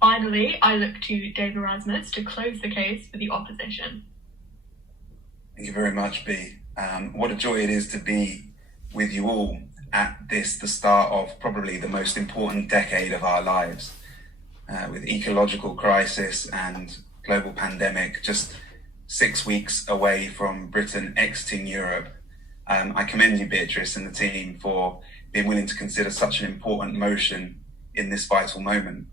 finally, I look to Dave Erasmus to close the case for the opposition. Thank you very much, Bea. What a joy it is to be with you all at the start of probably the most important decade of our lives, with ecological crisis and global pandemic just 6 weeks away from Britain exiting Europe. I commend you, Beatrice, and the team for being willing to consider such an important motion in this vital moment.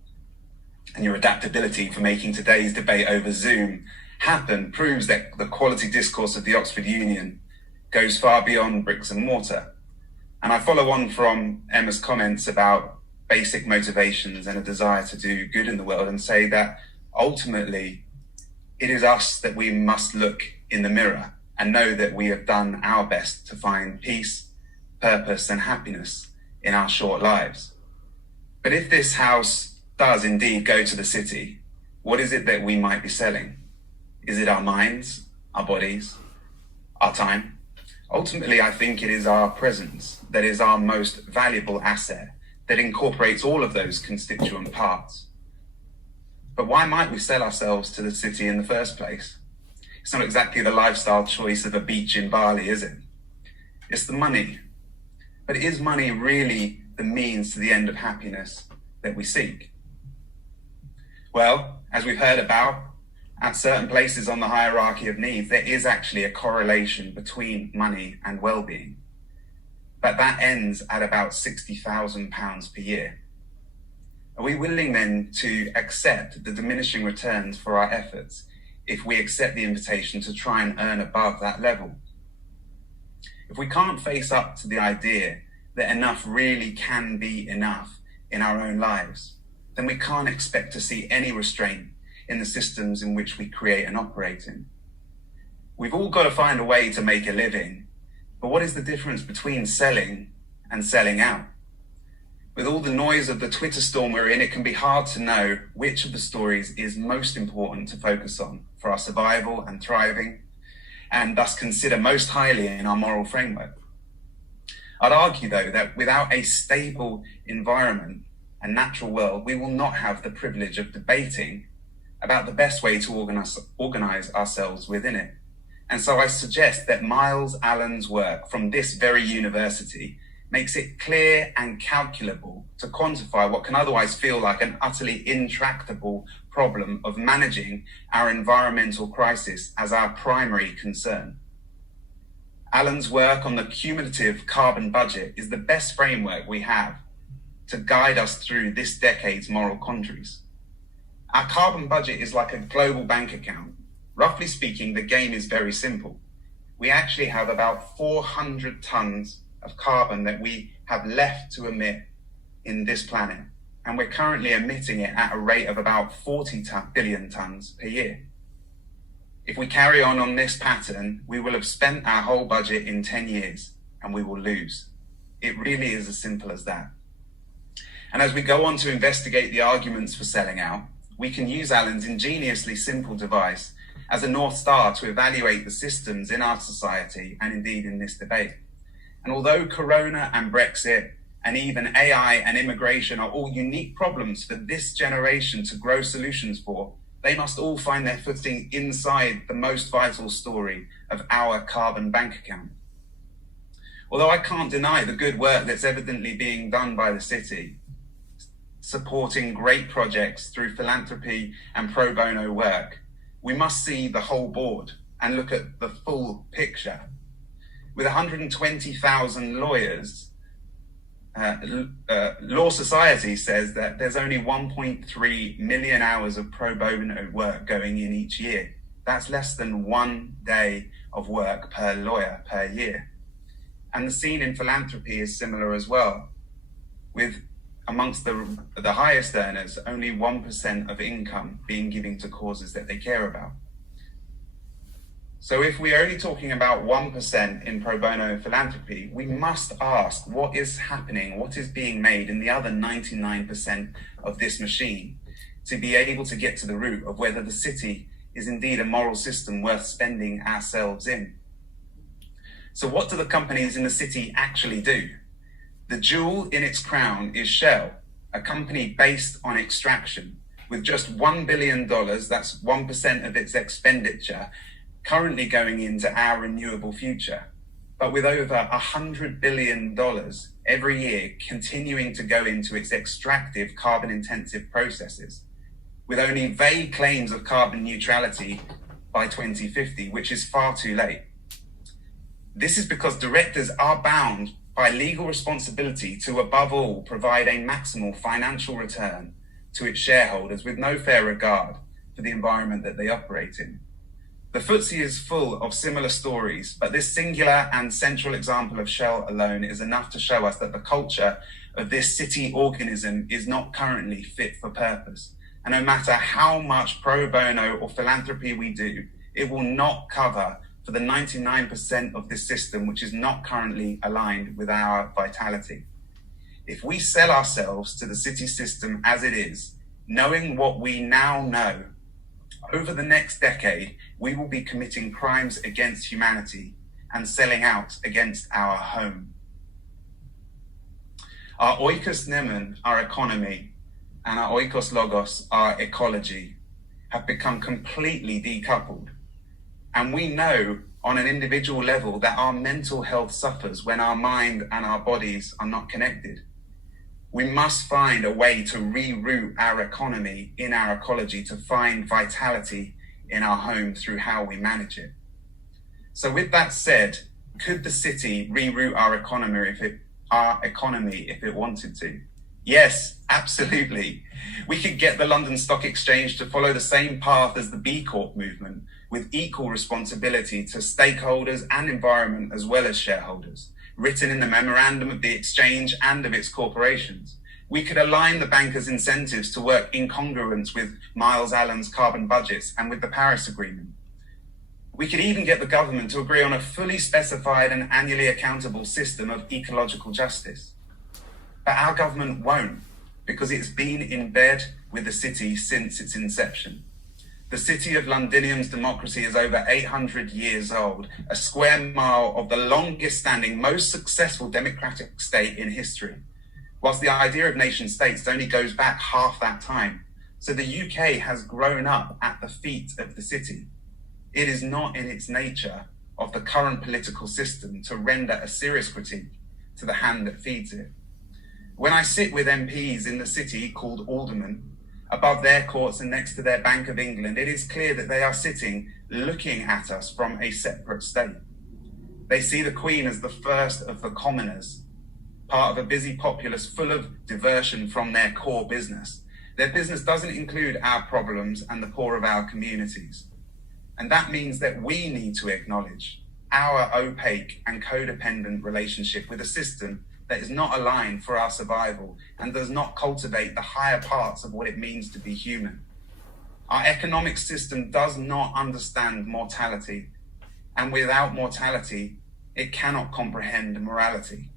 And your adaptability for making today's debate over Zoom happen proves that the quality discourse of the Oxford Union goes far beyond bricks and mortar. And I follow on from Emma's comments about basic motivations and a desire to do good in the world and say that ultimately it is us that we must look in the mirror and know that we have done our best to find peace, purpose and happiness in our short lives. But if this house does indeed go to the city, what is it that we might be selling? Is it our minds, our bodies, our time? Ultimately, I think it is our presence that is our most valuable asset that incorporates all of those constituent parts. But why might we sell ourselves to the city in the first place? It's not exactly the lifestyle choice of a beach in Bali, is it? It's the money. But is money really the means to the end of happiness that we seek? Well, as we've heard about, at certain places on the hierarchy of needs, there is actually a correlation between money and well-being. But that ends at about £60,000 per year. Are we willing then to accept the diminishing returns for our efforts if we accept the invitation to try and earn above that level? If we can't face up to the idea that enough really can be enough in our own lives, then we can't expect to see any restraint in the systems in which we create and operate in. We've all got to find a way to make a living, but what is the difference between selling and selling out? With all the noise of the Twitter storm we're in, it can be hard to know which of the stories is most important to focus on for our survival and thriving, and thus consider most highly in our moral framework. I'd argue, though, that without a stable environment and natural world, we will not have the privilege of debating about the best way to organize ourselves within it. And so I suggest that Miles Allen's work from this very university makes it clear and calculable to quantify what can otherwise feel like an utterly intractable problem of managing our environmental crisis as our primary concern. Allen's work on the cumulative carbon budget is the best framework we have to guide us through this decade's moral quandaries. Our carbon budget is like a global bank account. Roughly speaking, the game is very simple. We actually have about 400 tons of carbon that we have left to emit in this planet, and we're currently emitting it at a rate of about 40 billion tons per year. If we carry on this pattern, we will have spent our whole budget in 10 years and we will lose. It really is as simple as that. And as we go on to investigate the arguments for selling out, we can use Allen's ingeniously simple device as a North Star to evaluate the systems in our society and indeed in this debate. And although Corona and Brexit and even AI and immigration are all unique problems for this generation to grow solutions for, they must all find their footing inside the most vital story of our carbon bank account. Although I can't deny the good work that's evidently being done by the city, supporting great projects through philanthropy and pro bono work, we must see the whole board and look at the full picture. With 120,000 lawyers, Law Society says that there's only 1.3 million hours of pro bono work going in each year. That's less than 1 day of work per lawyer per year. And the scene in philanthropy is similar as well, with amongst the highest earners, only 1% of income being given to causes that they care about. So if we're only talking about 1% in pro bono philanthropy, we must ask what is happening, what is being made in the other 99% of this machine to be able to get to the root of whether the city is indeed a moral system worth spending ourselves in. So what do the companies in the city actually do? The jewel in its crown is Shell, a company based on extraction, with just $1 billion, that's 1% of its expenditure, currently going into our renewable future. But with over $100 billion every year continuing to go into its extractive carbon-intensive processes, with only vague claims of carbon neutrality by 2050, which is far too late. This is because directors are bound by legal responsibility to, above all, provide a maximal financial return to its shareholders with no fair regard for the environment that they operate in. The FTSE is full of similar stories, but this singular and central example of Shell alone is enough to show us that the culture of this city organism is not currently fit for purpose. And no matter how much pro bono or philanthropy we do, it will not cover for the 99% of this system which is not currently aligned with our vitality. If we sell ourselves to the city system as it is, knowing what we now know, over the next decade, we will be committing crimes against humanity and selling out against our home. Our oikos nemon, our economy, and our oikos logos, our ecology, have become completely decoupled. And we know on an individual level that our mental health suffers when our mind and our bodies are not connected. We must find a way to reroute our economy in our ecology to find vitality in our home through how we manage it. So with that said, could the city reroute our economy if it wanted to? Yes, absolutely. We could get the London Stock Exchange to follow the same path as the B Corp movement, with equal responsibility to stakeholders and environment as well as shareholders, written in the memorandum of the exchange and of its corporations. We could align the bankers' incentives to work in congruence with Miles Allen's carbon budgets and with the Paris Agreement. We could even get the government to agree on a fully specified and annually accountable system of ecological justice. But our government won't, because it's been in bed with the city since its inception. The city of Londinium's democracy is over 800 years old, a square mile of the longest standing, most successful democratic state in history, whilst the idea of nation states only goes back half that time. So the UK has grown up at the feet of the city. It is not in its nature of the current political system to render a serious critique to the hand that feeds it. When I sit with MPs in the city called aldermen, above their courts and next to their Bank of England, it is clear that they are sitting looking at us from a separate state. They see the Queen as the first of the commoners, part of a busy populace full of diversion from their core business. Their business doesn't include our problems and the poor of our communities. And that means that we need to acknowledge our opaque and codependent relationship with a system that is not aligned for our survival and does not cultivate the higher parts of what it means to be human. Our economic system does not understand mortality, and without mortality, it cannot comprehend morality.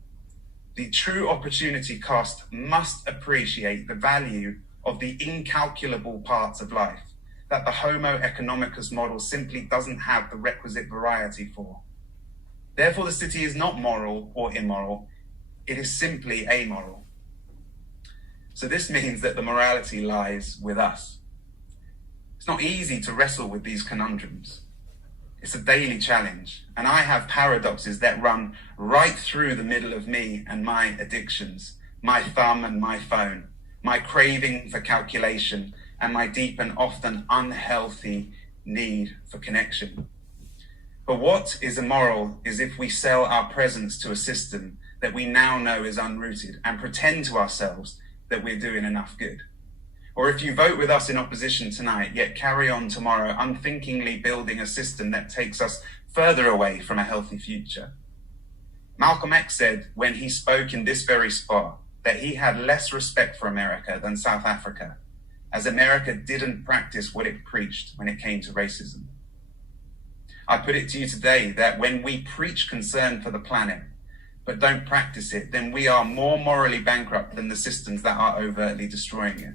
The true opportunity cost must appreciate the value of the incalculable parts of life that the Homo economicus model simply doesn't have the requisite variety for. Therefore, the city is not moral or immoral. It is simply amoral. So this means that the morality lies with us. It's not easy to wrestle with these conundrums. It's a daily challenge, and I have paradoxes that run right through the middle of me and my addictions, my thumb and my phone, my craving for calculation, and my deep and often unhealthy need for connection. But what is immoral is if we sell our presence to a system that we now know is unrooted and pretend to ourselves that we're doing enough good. Or if you vote with us in opposition tonight, yet carry on tomorrow unthinkingly building a system that takes us further away from a healthy future. Malcolm X said when he spoke in this very spot that he had less respect for America than South Africa, as America didn't practice what it preached when it came to racism. I put it to you today that when we preach concern for the planet, but don't practice it, then we are more morally bankrupt than the systems that are overtly destroying it.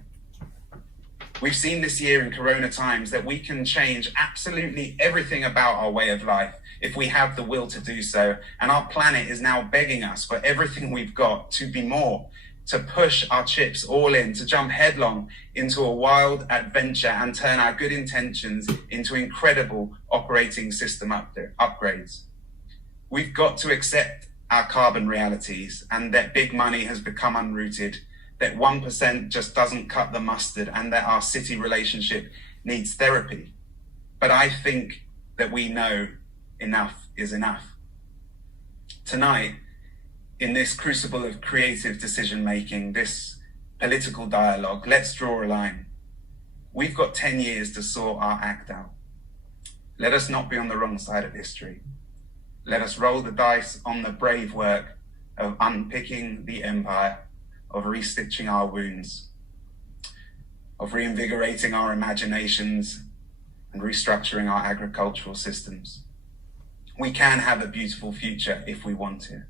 We've seen this year in Corona times that we can change absolutely everything about our way of life if we have the will to do so, and our planet is now begging us for everything we've got to be more. to push our chips all in, to jump headlong into a wild adventure and turn our good intentions into incredible operating system upgrades. We've got to accept our carbon realities and that big money has become unrooted, that 1% just doesn't cut the mustard, and that our city relationship needs therapy. But I think that we know enough is enough. Tonight, in this crucible of creative decision-making, this political dialogue, let's draw a line. We've got 10 years to sort our act out. Let us not be on the wrong side of history. Let us roll the dice on the brave work of unpicking the empire, of restitching our wounds, of reinvigorating our imaginations and restructuring our agricultural systems. We can have a beautiful future if we want to.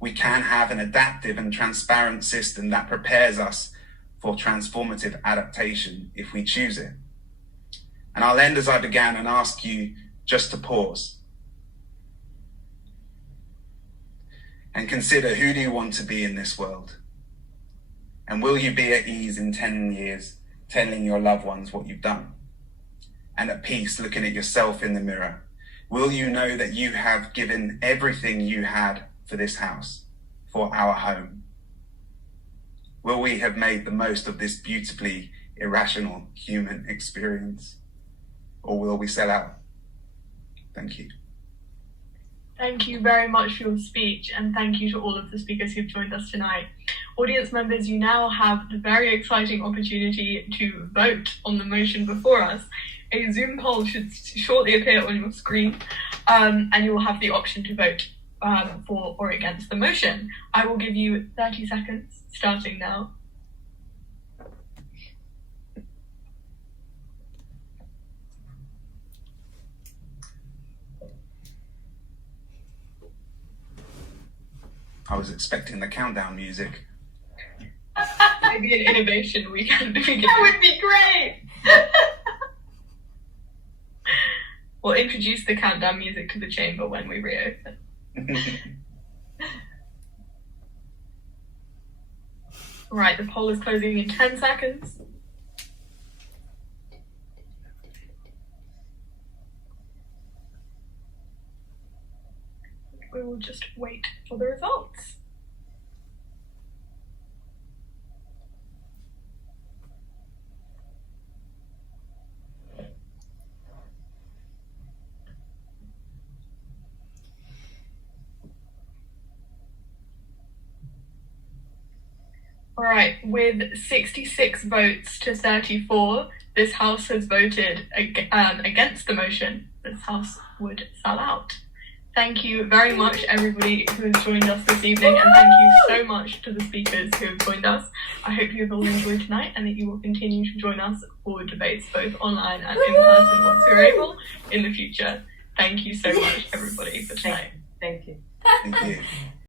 We can have an adaptive and transparent system that prepares us for transformative adaptation if we choose it. And I'll end as I began and ask you just to pause and consider, who do you want to be in this world? And will you be at ease in 10 years telling your loved ones what you've done? And at peace looking at yourself in the mirror? Will you know that you have given everything you had for this house, for our home? Will we have made the most of this beautifully irrational human experience? Or will we sell out? Thank you. Thank you very much for your speech, and thank you to all of the speakers who've joined us tonight. Audience members, you now have the very exciting opportunity to vote on the motion before us. A Zoom poll should shortly appear on your screen, and you will have the option to vote for or against the motion. I will give you 30 seconds, starting now. I was expecting the countdown music. Maybe an innovation we can do. That would be great! We'll introduce the countdown music to the chamber when we reopen. Right, the poll is closing in 10 seconds. We will just wait for the results. All right, with 66 votes to 34, this House has voted against the motion. This House would sell out. Thank you very much, everybody who has joined us this evening, and thank you so much to the speakers who have joined us. I hope you have all enjoyed tonight and that you will continue to join us for debates both online and in person once you're able in the future. Thank you so much, everybody, for tonight. Thank you. Thank you.